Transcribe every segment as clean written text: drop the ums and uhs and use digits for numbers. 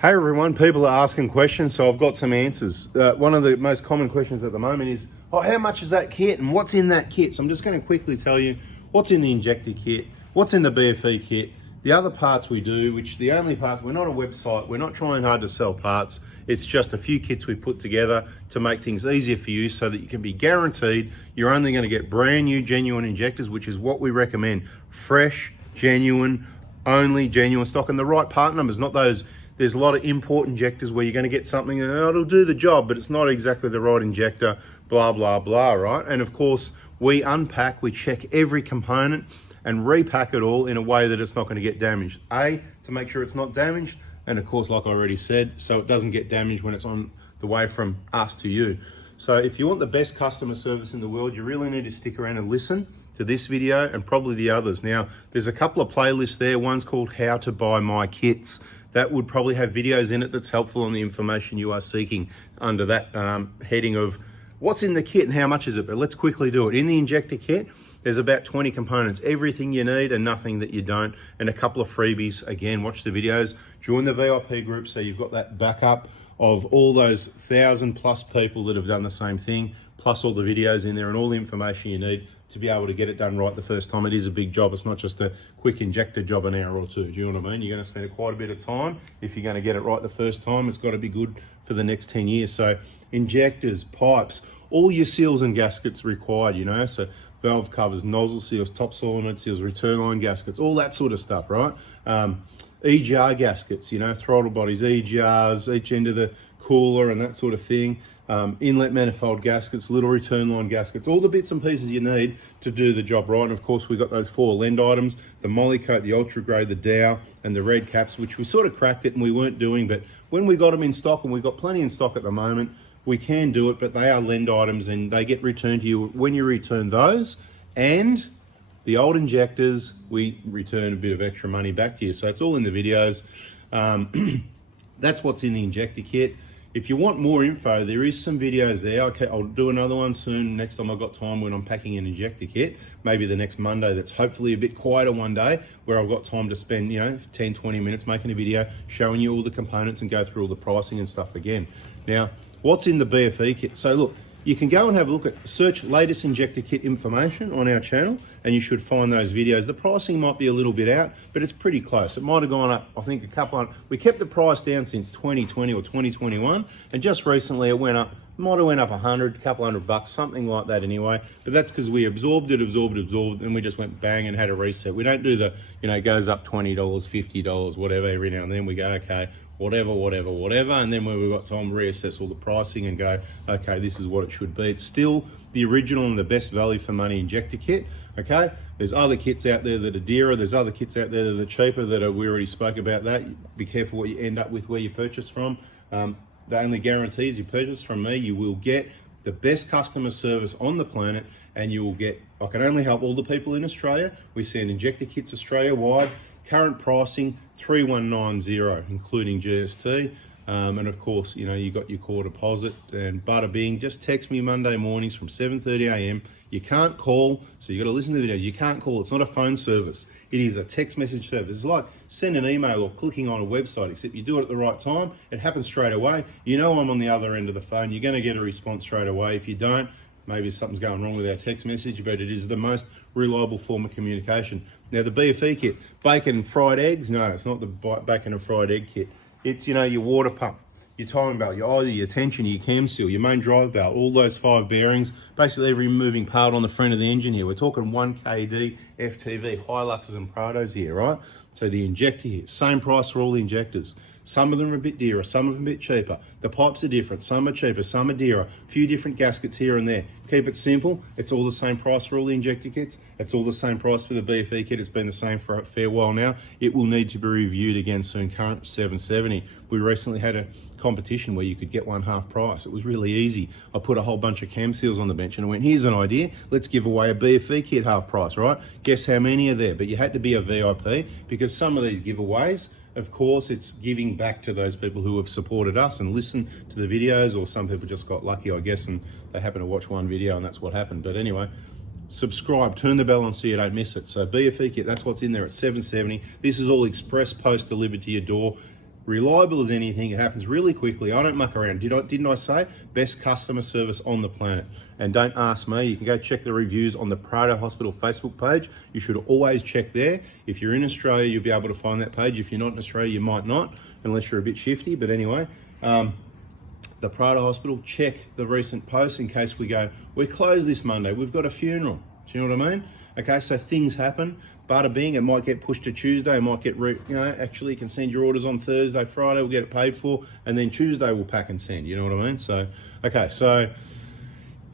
Hey everyone, people are asking questions, so I've got some answers. One of the most common questions at the moment is, oh, how much is that kit and what's in that kit? So I'm just going to quickly tell you what's in the injector kit, what's in the BFE kit, the other parts we do, which the only parts, we're not a website, we're not trying hard to sell parts, it's just a few kits we put together to make things easier for you so that you can be guaranteed you're only going to get brand new, genuine injectors, which is what we recommend. Fresh, genuine, only genuine stock, and the right part numbers, not those. There's a lot of import injectors where you're going to get something and it'll do the job, but it's not exactly the right injector, blah, blah, blah, right? And of course, we unpack, we check every component and repack it all in a way that it's not going to get damaged. A, to make sure it's not damaged, and of course, like I already said, so it doesn't get damaged when it's on the way from us to you. So if you want the best customer service in the world, you really need to stick around and listen to this video and probably the others. Now, there's a couple of playlists there. One's called How to Buy My Kits. That would probably have videos in it that's helpful on the information you are seeking under that heading of what's in the kit and how much is it. But let's quickly do it. In the injector kit, there's about 20 components, everything you need and nothing that you don't, and a couple of freebies. Again, watch the videos, join the VIP group so you've got that backup of all those 1,000+ people that have done the same thing, plus all the videos in there and all the information you need to be able to get it done right the first time. It is a big job. It's not just a quick injector job an hour or two. Do you know what I mean? You're going to spend quite a bit of time. If you're going to get it right the first time, it's got to be good for the next 10 years. So injectors, pipes, all your seals and gaskets required, you know, so valve covers, nozzle seals, top solenoid seals, return line gaskets, all that sort of stuff, right? EGR gaskets, you know, throttle bodies, EGRs, each end of the cooler and that sort of thing. Inlet manifold gaskets, little return line gaskets, all the bits and pieces you need to do the job right. And of course, we've got those 4 Lend items, the Molykote, the Ultra Grade, the Dow, and the red caps, which we sort of cracked it and we weren't doing, but when we got them in stock, and we've got plenty in stock at the moment, we can do it, but they are Lend items and they get returned to you when you return those. And the old injectors, we return a bit of extra money back to you. So it's all in the videos. That's what's in the injector kit. If you want more info, there is some videos there. Okay, I'll do another one soon. Next time I've got time when I'm packing an injector kit, maybe the next Monday, that's hopefully a bit quieter one day where I've got time to spend, you know, 10, 20 minutes making a video, showing you all the components and go through all the pricing and stuff again. Now, what's in the BFE kit? So look, you can go and have a look at search latest injector kit information on our channel and you should find those videos. The pricing might be a little bit out, but it's pretty close. It might have gone up, I think we kept the price down since 2020 or 2021, and just recently it went up, might have went up $100, couple $100, something like that anyway, but that's because we absorbed it, and we just went bang and had a reset. We don't do the, you know, it goes up $20, $50, whatever, every now and then we go, okay, whatever, and then when we've got time, reassess all the pricing and go, okay, this is what it should be. It's still the original and the best value for money injector kit, okay? There's other kits out there that are dearer, there's other kits out there that are cheaper we already spoke about that. Be careful what you end up with where you purchase from. The only guarantees you purchase from me, you will get the best customer service on the planet, and you will get, I can only help all the people in Australia. We send injector kits Australia-wide. Current pricing, 3190, including GST. And of course, you know, you got your core deposit, and bada bing, just text me Monday mornings from 7:30 a.m. You can't call, so you got to listen to the videos. You can't call, it's not a phone service. It is a text message service. It's like send an email or clicking on a website, except you do it at the right time. It happens straight away. You know I'm on the other end of the phone. You're going to get a response straight away. If you don't, maybe something's going wrong with our text message, but it is the most reliable form of communication. Now the BFE kit, bacon and fried eggs. No, it's not the bacon and fried egg kit. It's, you know, your water pump, your timing belt, your oil, your tension, your cam seal, your main drive belt, all those 5 bearings, basically every moving part on the front of the engine here. We're talking 1KD, FTV, Hiluxes and Prados here, right? So the injector here, same price for all the injectors. Some of them are a bit dearer, some of them a bit cheaper. The pipes are different, some are cheaper, some are dearer. A few different gaskets here and there. Keep it simple. It's all the same price for all the injector kits. It's all the same price for the BFE kit. It's been the same for a fair while now. It will need to be reviewed again soon. Current 770. We recently had a competition where you could get one half price. It was really easy. I put a whole bunch of cam seals on the bench and I went, here's an idea. Let's give away a BFE kit half price, right? Guess how many are there? But you had to be a VIP because some of these giveaways, of course, it's giving back to those people who have supported us and listened to the videos, or some people just got lucky, I guess, and they happened to watch one video and that's what happened. But anyway, subscribe, turn the bell on so you don't miss it. So BFE kit, that's what's in there at $770. This is all express post delivered to your door. reliable as anything. It happens really quickly. I don't muck around. Didn't I say best customer service on the planet? And don't ask me. You can go check the reviews on the Prado Hospital Facebook page. You should always check there. If you're in Australia, you'll be able to find that page. If you're not in Australia, you might not, unless you're a bit shifty. But anyway, the Prado Hospital, check the recent posts in case we go, we're closed this Monday, we've got a funeral. Do you know what I mean? Okay, so things happen. Bada bing, it might get pushed to Tuesday, it might get, actually you can send your orders on Thursday, Friday, we'll get it paid for, and then Tuesday we'll pack and send, you know what I mean? So, okay, so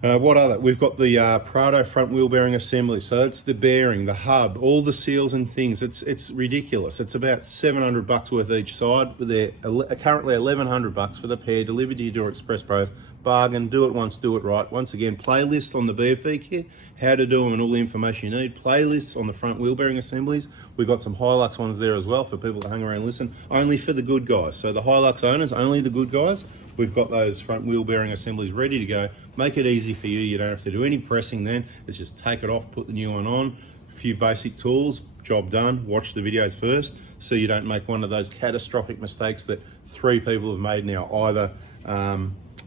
what other? We've got the Prado front wheel bearing assembly. So that's the bearing, the hub, all the seals and things. It's ridiculous. It's about $700 worth each side. They're currently $1,100 for the pair, delivered to your door, Express Pros. Bargain, do it once, do it right. Once again, playlists on the BFE kit, how to do them and all the information you need. Playlists on the front wheel bearing assemblies. We've got some Hilux ones there as well for people to hang around and listen. Only for the good guys. So the Hilux owners, only the good guys. We've got those front wheel bearing assemblies ready to go. Make it easy for you. You don't have to do any pressing then. It's just take it off, put the new one on. A few basic tools, job done. Watch the videos first so you don't make one of those catastrophic mistakes that 3 people have made now. Either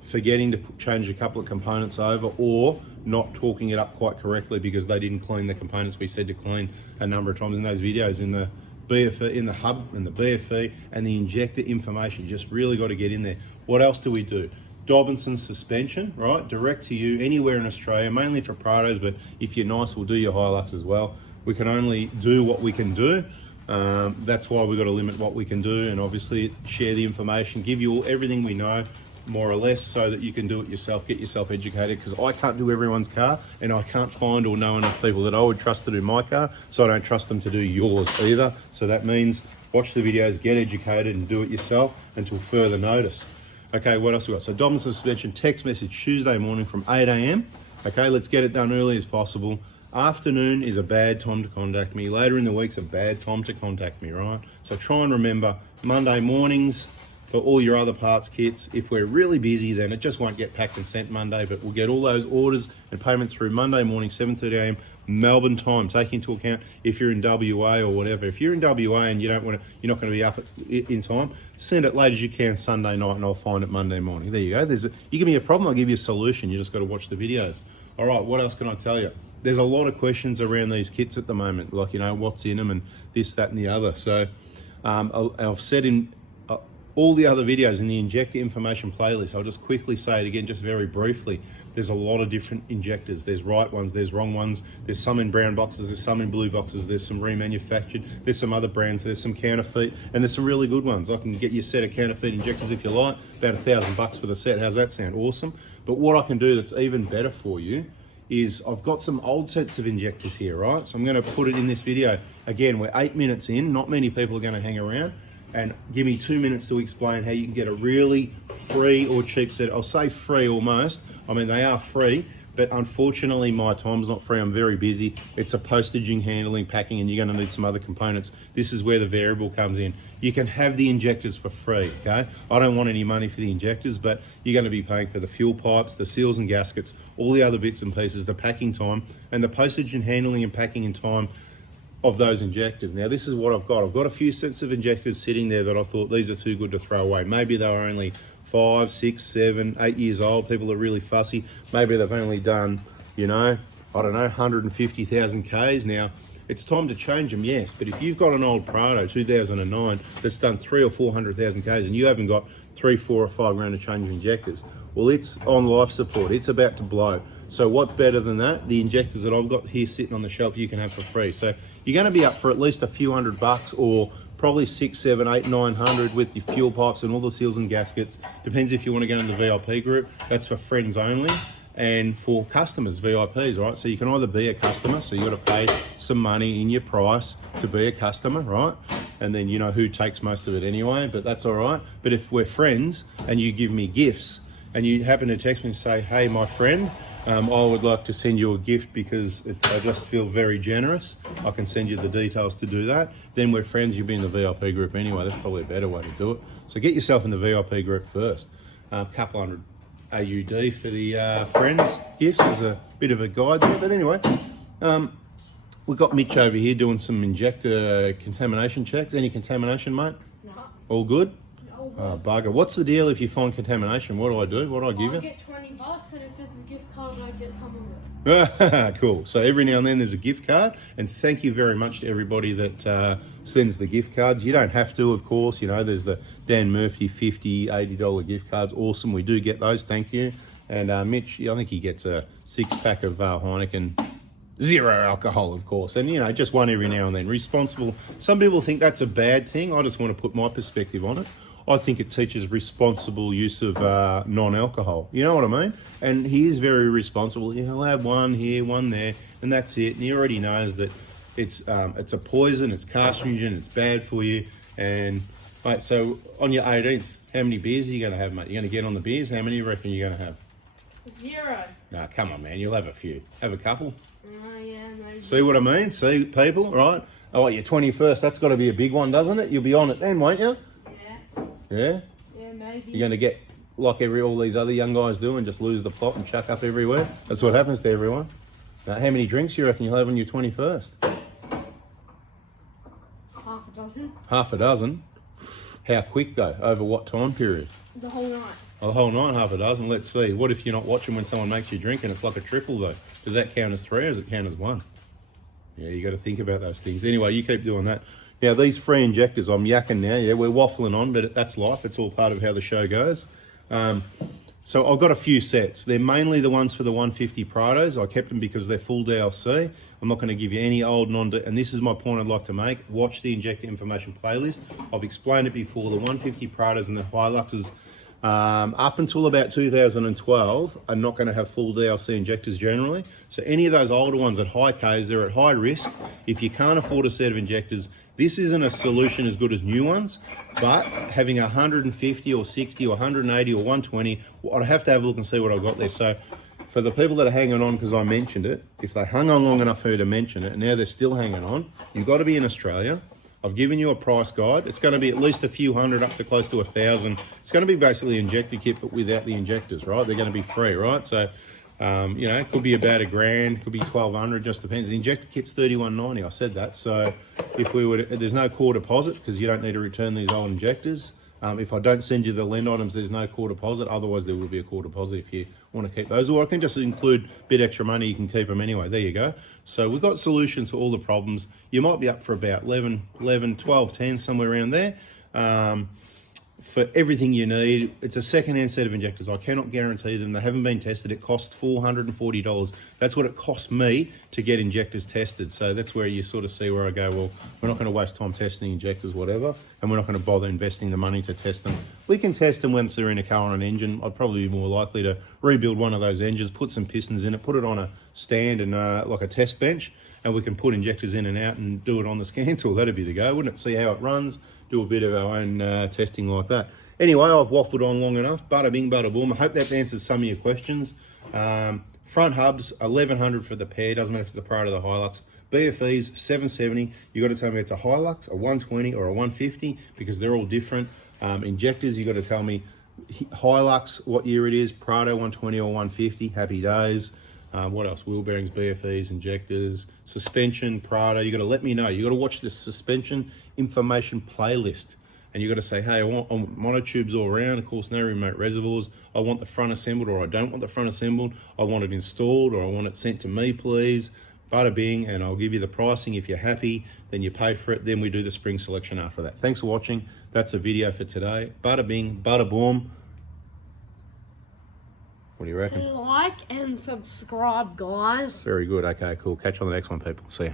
forgetting to change a couple of components over or not talking it up quite correctly because they didn't clean the components we said to clean a number of times in those videos in the BFE, in the hub and the BFE and the injector information. You just really got to get in there. What else do we do? Dobinson suspension, right? Direct to you anywhere in Australia, mainly for Prados, but if you're nice, we'll do your Hilux as well. We can only do what we can do. That's why we've got to limit what we can do and obviously share the information, give you everything we know, more or less, so that you can do it yourself, get yourself educated, because I can't do everyone's car and I can't find or know enough people that I would trust to do my car, so I don't trust them to do yours either. So that means watch the videos, get educated and do it yourself until further notice. Okay, what else we got? So Dobinson suspension, text message Tuesday morning from 8 a.m. Okay, let's get it done early as possible. Afternoon is a bad time to contact me. Later in the week's a bad time to contact me, right? So try and remember Monday mornings for all your other parts kits. If we're really busy, then it just won't get packed and sent Monday, but we'll get all those orders and payments through Monday morning, 7:30 a.m. Melbourne time, taking into account if you're in WA or whatever. If you're in WA and you don't want to, you're not going to be up in time, send it late as you can Sunday night and I'll find it Monday morning. There you go. You give me a problem, I'll give you a solution. You just got to watch the videos. All right, what else can I tell you? There's a lot of questions around these kits at the moment, like, what's in them and this, that, and the other. So I've said in all the other videos in the injector information playlist, I'll just quickly say it again, just very briefly. There's a lot of different injectors. There's right ones, there's wrong ones. There's some in brown boxes, there's some in blue boxes, there's some remanufactured, there's some other brands, there's some counterfeit, and there's some really good ones. I can get you a set of counterfeit injectors if you like, about $1,000 for the set. How's that sound? Awesome. But what I can do that's even better for you is I've got some old sets of injectors here, right? So I'm gonna put it in this video. Again, we're 8 minutes in, not many people are gonna hang around, and give me 2 minutes to explain how you can get a really free or cheap set. I'll say free almost. I mean, they are free, but unfortunately my time's not free. I'm very busy. It's a postaging, handling, packing, and you're gonna need some other components. This is where the variable comes in. You can have the injectors for free, okay? I don't want any money for the injectors, but you're gonna be paying for the fuel pipes, the seals and gaskets, all the other bits and pieces, the packing time, and the postage and handling and packing in time of those injectors. Now, this is what I've got. I've got a few sets of injectors sitting there that I thought these are too good to throw away. Maybe they were only 5, 6, 7, 8 years old. People are really fussy. Maybe they've only done, I don't know, 150,000 Ks. Now, it's time to change them, yes, but if you've got an old Prado 2009 that's done 300,000 or 400,000 Ks and you haven't got 3, 4 or 5 grand to change your injectors, well, it's on life support. It's about to blow. So what's better than that? The injectors that I've got here sitting on the shelf, you can have for free. So you're going to be up for at least a few $100 or probably 6, 7, 8, 900 with your fuel pipes and all the seals and gaskets. Depends if you want to go in the VIP group. That's for friends only and for customers, VIPs, right? So you can either be a customer, so you got to pay some money in your price to be a customer, right? And then you know who takes most of it anyway, but that's all right. But if we're friends and you give me gifts and you happen to text me and say, hey, my friend, I would like to send you a gift because I just feel very generous. I can send you the details to do that. Then we're friends, you'll be in the VIP group anyway. That's probably a better way to do it. So get yourself in the VIP group first. Couple hundred AUD for the friends gifts is a bit of a guide there. But anyway, we've got Mitch over here doing some injector contamination checks. Any contamination, mate? No. All good? Oh, Oh, bugger. What's the deal if you find contamination? What do I do? What do I give I you? get $20, and if there's a gift card, I get some of it. Cool. So every now and then there's a gift card, and thank you very much to everybody that sends the gift cards. You don't have to, of course. You know, there's the Dan Murphy $50, $80 gift cards. Awesome. We do get those. Thank you. And Mitch, I think he gets a 6-pack of Heineken. 0 alcohol, of course. And, you know, just one every now and then. Responsible. Some people think that's a bad thing. I just want to put my perspective on it. I think it teaches responsible use of non-alcohol. You know what I mean? And he is very responsible. He'll have one here, one there, and that's it. And he already knows that it's a poison, it's carcinogen, it's bad for you. And, mate, so on your 18th, how many beers are you going to have, mate? You're going to get on the beers? How many do you reckon you're going to have? 0. No, come on, man. You'll have a few. Have a couple. Yeah, maybe. See what I mean? See, people, right? Oh, your 21st, that's got to be a big one, doesn't it? You'll be on it then, won't you? Yeah. Yeah? Yeah, maybe. You're going to get like all these other young guys do and just lose the plot and chuck up everywhere. That's what happens to everyone. Now, how many drinks do you reckon you'll have on your 21st? Half a dozen. Half a dozen. How quick, though? Over what time period? The whole night. Oh, the whole night, half a dozen. Let's see. What if you're not watching when someone makes you drink and it's like a triple, though? Does that count as 3 or does it count as 1? Yeah, you got to think about those things. Anyway, you keep doing that. Now, these free injectors, I'm yakking now. Yeah, we're waffling on, but that's life. It's all part of how the show goes. So I've got a few sets. They're mainly the ones for the 150 Prados. I kept them because they're full DLC. I'm not going to give you any old and this is my point I'd like to make. Watch the injector information playlist. I've explained it before. The 150 Prados and the Hiluxes up until about 2012 are not going to have full DLC injectors generally. So any of those older ones at high Ks, they're at high risk. If you can't afford a set of injectors, this isn't a solution as good as new ones, but having 150 or 60 or 180 or 120, I'd have to have a look and see what I've got there. So for the people that are hanging on because I mentioned it, if they hung on long enough for me to mention it, and now they're still hanging on, you've got to be in Australia. I've given you a price guide. It's going to be at least a few hundred up to close to 1,000. It's going to be basically injector kit, but without the injectors, right? They're going to be free, right? So, you know, it could be about $1,000, could be 1,200, just depends. The injector kit's $31.90. I said that. So if we were to, there's no core deposit because you don't need to return these old injectors. If I don't send you the lend items, there's no core deposit. Otherwise, there will be a core deposit if you want to keep those. Or I can just include a bit extra money. You can keep them anyway. There you go. So we've got solutions for all the problems. You might be up for about 11, 12, 10, somewhere around there. For everything you need, it's a second-hand set of injectors. I cannot guarantee them. They haven't been tested. It costs $440. That's what it cost me to get injectors tested. So that's where you sort of see where I go, well, we're not going to waste time testing injectors, whatever, and we're not going to bother investing the money to test them. We can test them once they're in a car on an engine. I'd probably be more likely to rebuild one of those engines, put some pistons in it, put it on a stand and like a test bench, and we can put injectors in and out and do it on the scan tool. That'd be the go, wouldn't it? See how it runs, do a bit of our own testing like that. Anyway, I've waffled on long enough. Bada bing, bada boom. I hope that answers some of your questions. Front hubs, 1,100 for the pair. Doesn't matter if it's a Prado or the Hilux. BFEs, $770. You got to tell me it's a Hilux, a 120, or a 150 because they're all different. Injectors, you got to tell me Hilux, what year it is, Prado 120 or 150. Happy days. What else? Wheel bearings, BFEs, injectors, suspension, Prado. You got to let me know. You got to watch this suspension information playlist. And you got to say, hey, I want monotubes all around, of course, no remote reservoirs. I want the front assembled, or I don't want the front assembled. I want it installed, or I want it sent to me, please. Bada bing, and I'll give you the pricing. If you're happy, then you pay for it. Then we do the spring selection after that. Thanks for watching. That's a video for today. Bada bing, bada boom. What do you reckon? Like and subscribe, guys. Very good. Okay, cool. Catch you on the next one, people. See ya.